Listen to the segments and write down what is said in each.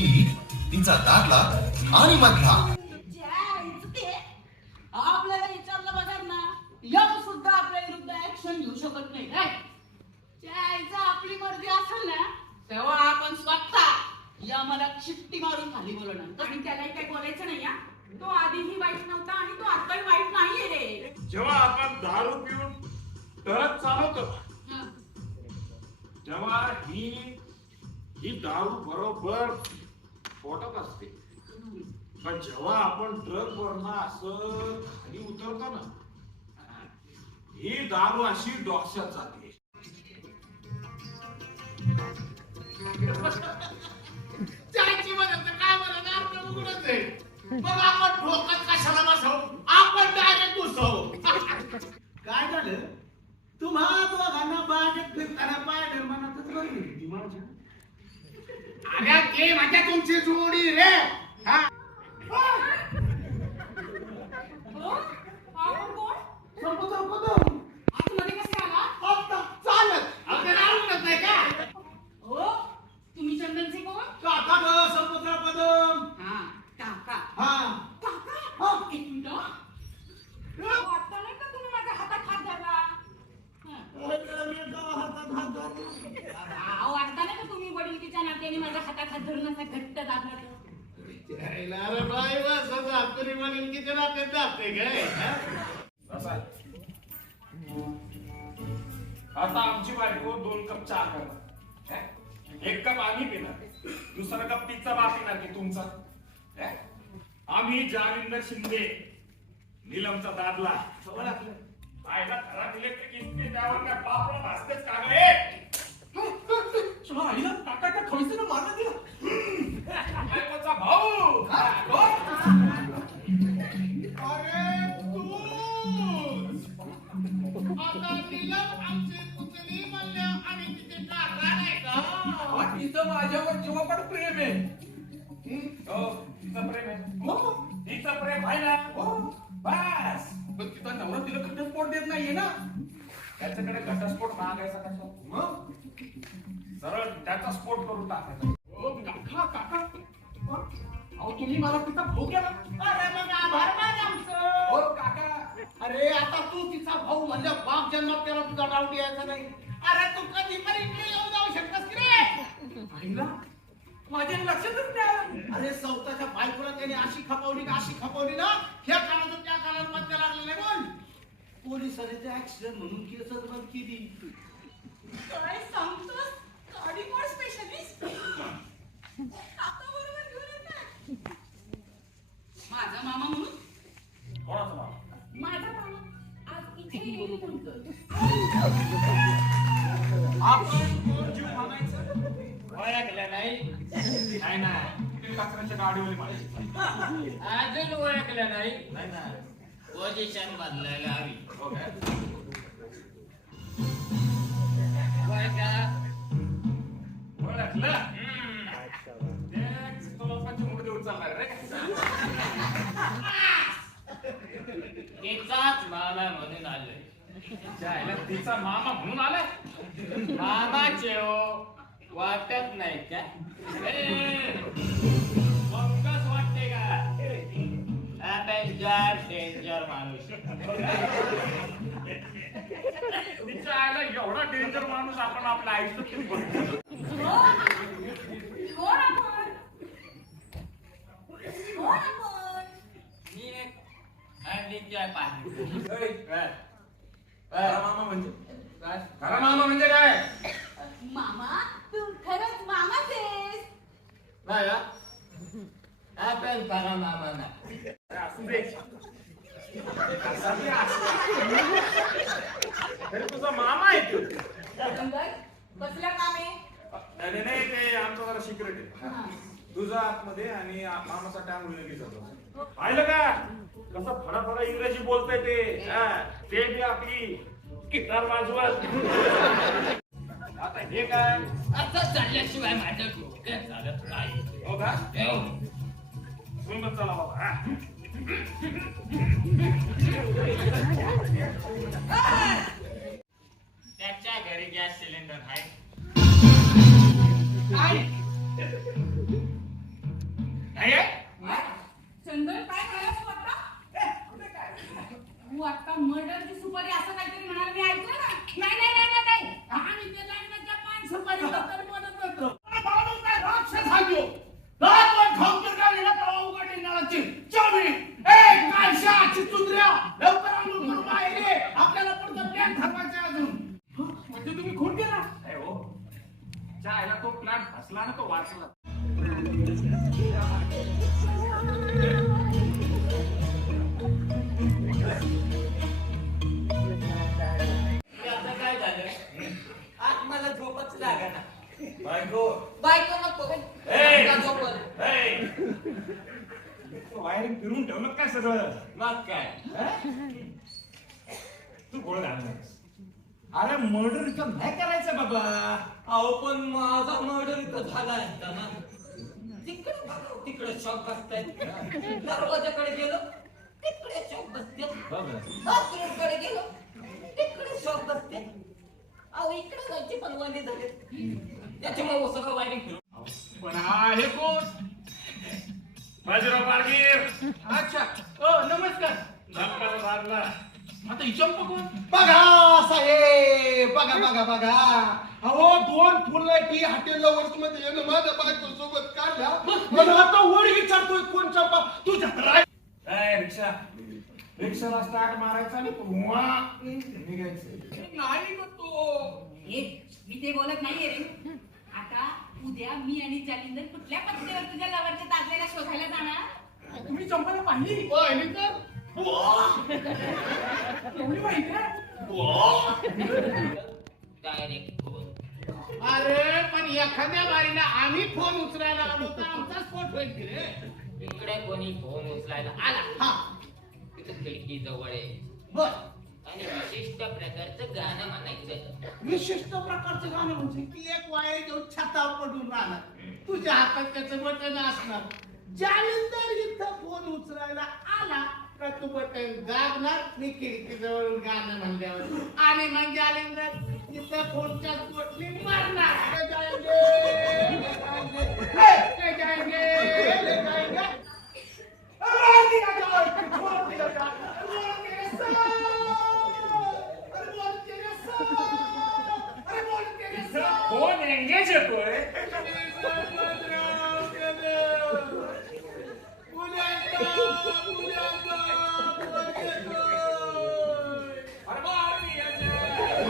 ही तिचा दागला आणि मधला ते. आपल्याला विचारलं बघा ना यम सुद्धा आपल्या विरुद्ध ऍक्शन घेऊ शकत नाही काय आपली मर्जी असेल ना तेव्हा आपण स्वतः यमाला शिट्टी मारून खाली बोलवणार आणि त्यालाही काही बोलायचं नाही हा तो आधीही वाईट नव्हता आणि तो आताही वाईट नाहीये रे जेव्हा आपण दारू पिऊन ट्रक चालवतो हं. तेव्हा ही ही दारू बरोबर पोटात असते पण जेव्हा आपण ट्रक वरनं असं खाली उतरतो ना ही दारू अशी डोक्यात जाते. जायची म्हणत काय म्हणत आपलं उघडच आहे मग आपण डोक्यात कशाला बसव आपण डायरेक्ट घुसव काय झालं तुम्हा दोघांना बागेत फिरताना पाहिलं मनातच बरं ती माझ्या अरे ते माझ्या तुमची जोडी रे हा हो? आपण कोण संपत संपत आतमध्ये कसे आला आता चालत आपल्याला आवडत नाही का हो तुम्ही चंदनचे कोण काका ग संपत्रा पदम हा काका हा काका हा. एक मिनिट वाटतं नाही का तुम्ही माझ्या हातात हात धरला अहो, वाटतं नाही का तुम्ही वडिलकीच्या नात्याने माझ्या हातात हात धरून असा घट्ट दाबला तो? अरे बाई बस आपली म्हणेल की त्याला ते दाबते काय हा? आता आमची बायको दोन कप चहा करणार. एक कप आम्ही पिणार. दुसरा कप तिचा बाप पिणार की तुमचा? आम्ही जाविंदर शिंदे निलमचा दादला. पाहिला घरात इलेक्ट्रिक काय बापरा भासतेच का ग? आईला काका त्या खवशीनं मारलं दिलं बायकोचा भाऊ? अरे तूच! आता नीलम आमची पुतणी म्हणलं आणि तिथे काका नाही का? तिचं माझ्यावर जीवापाड प्रेम आहे. त्याच्याकडे घटस्फोट मागायचा कसा मग? सरळ त्याचा स्फोट करून टाकायचा. ओ, काका. काका अहो तुम्ही मला तिचा भाऊ केला? अरे मग आभार मान आमचं. हो काका. अरे आता तू तिचा भाऊ म्हणजे बाप जन्मात त्याला तुझा डाव द्यायचा नाही. अरे तू कधी पण इकडे येऊन जाऊ शकतस की रे? आईला माझ्या लक्षातच नाही अरे सौताच्या बायकोला त्याने अशी खपवली का अशी खपवली ना? ह्या कानाचं त्या कानाला मध्य लागलं नाही बोल. पोलिसांनी ते ऍक्सिडेंट म्हणून केस बंद केली. काय सांगतोस? गाडी कोण स्पेशलिस्ट काका बरोबर घेऊन येतात माझा मामा म्हणून? कोणाचं नाव माझा मामा. आज इथे येईल म्हणतोय आपण कोण जीव मागायचं ओळखलं नाही. नाही ना ते कचऱ्याच्या गाडीवर अजून ओळखलं नाही. पोझिशन बदलायला हवी. हो ओळखलं? तिचाच मामा म्हणून आलोय. तिचा मामा म्हणून आलाय? मामाचे हो. वाटत नाही का? डेंजर डेंजर माणूस. तिच्या आईला एवढा डेंजर माणूस आपण आपल्या आयुष्यात बघतो कोण आपण. कोण आपण. मी एक हंडीच्या पाणी खरा मामा म्हणजे? खरा मामा म्हणजे काय? मामा तू खरंच मामाच आहेस. नाही हा? आपण खरा मामा नाही. तुझा मामा आहे तो. कसलं काम आहे? नाही नाही ते आमचं जरा सिक्रेट आहे. तुझा आतमध्ये आणि मामासाठी आंघोळ लगेच जातो पाहिलं का? कसं फडा फडा इंग्रजी बोलतय ते. हा, ते बी आपली गिटार वाजवत आता हे काय? असं चालल्याशिवाय माझं डोक्यात चालत नाही. हो का? हो. सुंदर चला बाबा. हा. त्याच्या घरी गॅस सिलेंडर आहे. चंदन काय? तू आता मर्डरची सुपारी असं काहीतरी म्हणाल मी ऐकलं ना नाही नाही नाही नाही, नाही आम्ही ते लग्नाच्या पान सुपारीबद्दल बोलत होतो अरे बाबा, काय राक्षस हा त्यो? रातभर ढोंगीर गाडीला तवा उघडली नळाची. चावी. ए, काळशा, चिचुंद्र्या, लवकर आंघोळ करून बाहेर ये. आपल्याला पुढचं plan ठरवायचं आहे अजून. म्हणजे तुम्ही खून केला हे हो चायला तो प्लॅन फसला ना तो वाचला आता काय झालं आज मला झोपच लागना बायको. बायको नको. वायरिंग फिरून ठेवलं काय सगळं? मग काय? तू गोळ घालणार अरे मर्डर इथं नाही करायचं बाबा. अहो पण माझा मर्डर इथं झाला असता ना? तिकडे बघा तिकडे शॉक बसताय दरवाजाकडे गेलो तिकडे शॉक बसते बाथरूमकडे गेलो तिकडे शॉक बसते अहो इकडे जायचे पण वाणी झाले. त्याच्यामुळे सगळं वायरिंग फिरून पण हा हे कोण? बाजीराव कारगीर अच्छा. ओ नमस्कार. धक्काचा मारला. आता ही चंप कोण बघा साहेब बघा बघा बघा. अहो दोन फुलाटी हॉटेल लवर्समध्ये येणं माझ्या बायको सोबत काढल्या पण आता वर विचारतोय कोण चंपा तुझ्या राय ए रिक्षा. रिक्षाला स्टार्ट मारायचा आणि पुन्हा निघायचं. नाही हे मी ते बोलत नाहीये रे. आता उद्या मी आणि जालिंदर कुठल्या पत्त्यावर तुझ्या लवरच्या दादल्याला शोधायला जाणार? तुम्ही चंपाला पाहिली? पाहिली तर? एवढी माहिती डायरेक्ट अरे पण एखाद्या बारीला आम्ही फोन उचलायला आलो तर आमचा स्फोट होईल की रे? इकडे कोणी फोन उचलायला आला. हा. तिथं खिडकी जवळ आहे. बर. आणि विशिष्ट प्रकारचं गाणं म्हणायचं विशिष्ट प्रकारचं गाणं म्हणजे की एक वायर घेऊन छतावर पडून राहणार. तुझ्या हातात त्याचं बटन असणार. जालिंदर इथं फोन उचलायला आला का तू बटन दाबणार मी खिडकीजवळून गाणं म्हणल्यावर. आणि म्हणजे मग जालिंदर इथं फोनच्या बोटनी मारणार. ले जाएंगे, ले जाएंगे,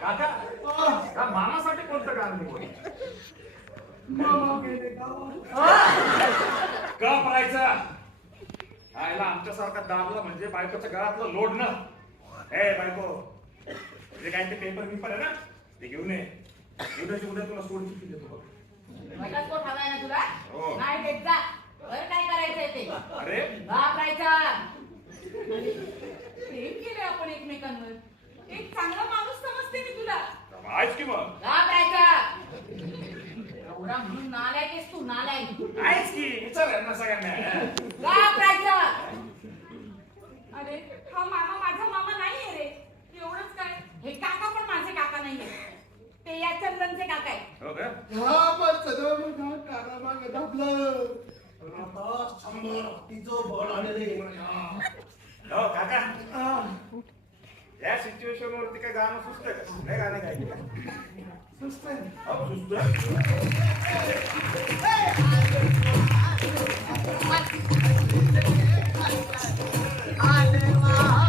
काका का मामासाठी कोणतं गाणं निवडलं? गप राहायचा आयला आमच्यासारखा दाबला म्हणजे बायकोच्या गळातलं लोडणं ए बायको जे काय ते पेपर बिपर आहे ना ते घेऊन ये. उद्याची उद्या तुला सोडची फी देतो ना तुला? हो. नाही देत जा. बरं काय करायचंय ते? अरे? वापरायचा प्रेम केले आपण एकमेकांवर. एक चांगला तुला आहेच की मग? एवढा म्हणून नालायक तू नालायक आहेच की? विचार यांना सगळ्यांना. अरे हा मामा माझा मामा नाहीये रे. एवढंच काय? हे काका पण माझे काका नाहीये ते या चंदनचे काका आहे हो का? हा दाबलं आता शंभर तिचं बळ आलेलं आहे. हो काका. या सिच्युएशन वरती काय गाणं सुस्त का? नाही गाणं गायचं सुस्त अहो सुस्त. आले वा.